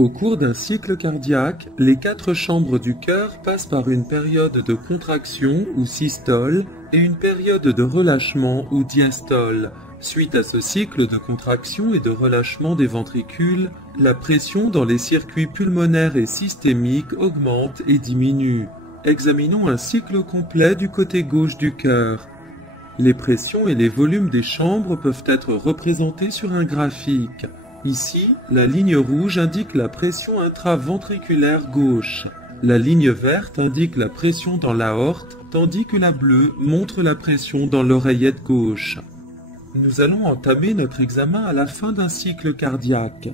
Au cours d'un cycle cardiaque, les 4 chambres du cœur passent par une période de contraction ou systole et une période de relâchement ou diastole. Suite à ce cycle de contraction et de relâchement des ventricules, la pression dans les circuits pulmonaires et systémiques augmente et diminue. Examinons un cycle complet du côté gauche du cœur. Les pressions et les volumes des chambres peuvent être représentés sur un graphique. Ici, la ligne rouge indique la pression intraventriculaire gauche. La ligne verte indique la pression dans l'aorte, tandis que la bleue montre la pression dans l'oreillette gauche. Nous allons entamer notre examen à la fin d'un cycle cardiaque.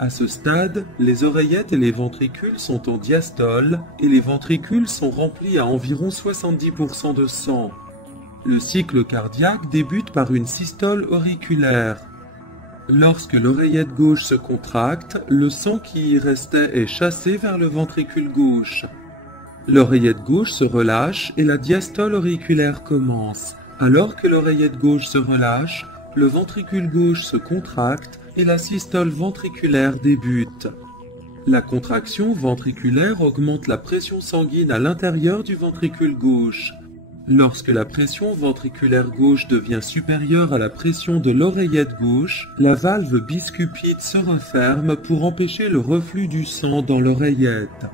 À ce stade, les oreillettes et les ventricules sont en diastole et les ventricules sont remplis à environ 70% de sang. Le cycle cardiaque débute par une systole auriculaire. Lorsque l'oreillette gauche se contracte, le sang qui y restait est chassé vers le ventricule gauche. L'oreillette gauche se relâche et la diastole auriculaire commence. Alors que l'oreillette gauche se relâche, le ventricule gauche se contracte et la systole ventriculaire débute. La contraction ventriculaire augmente la pression sanguine à l'intérieur du ventricule gauche. Lorsque la pression ventriculaire gauche devient supérieure à la pression de l'oreillette gauche, la valve bicuspide se referme pour empêcher le reflux du sang dans l'oreillette.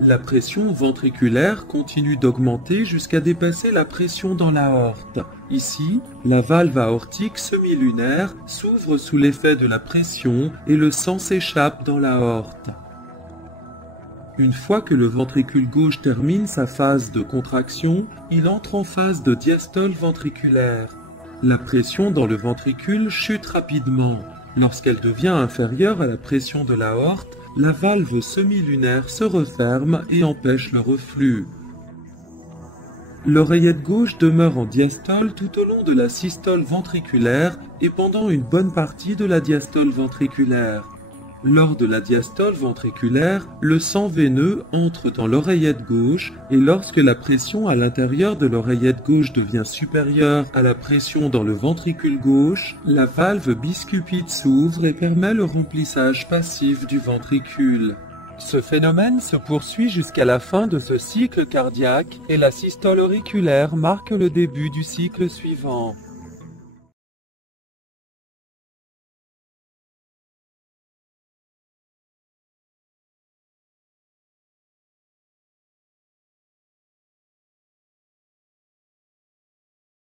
La pression ventriculaire continue d'augmenter jusqu'à dépasser la pression dans l'aorte. Ici, la valve aortique semi-lunaire s'ouvre sous l'effet de la pression et le sang s'échappe dans l'aorte. Une fois que le ventricule gauche termine sa phase de contraction, il entre en phase de diastole ventriculaire. La pression dans le ventricule chute rapidement. Lorsqu'elle devient inférieure à la pression de l'aorte, la valve semi-lunaire se referme et empêche le reflux. L'oreillette gauche demeure en diastole tout au long de la systole ventriculaire et pendant une bonne partie de la diastole ventriculaire. Lors de la diastole ventriculaire, le sang veineux entre dans l'oreillette gauche et lorsque la pression à l'intérieur de l'oreillette gauche devient supérieure à la pression dans le ventricule gauche, la valve bicuspide s'ouvre et permet le remplissage passif du ventricule. Ce phénomène se poursuit jusqu'à la fin de ce cycle cardiaque et la systole auriculaire marque le début du cycle suivant.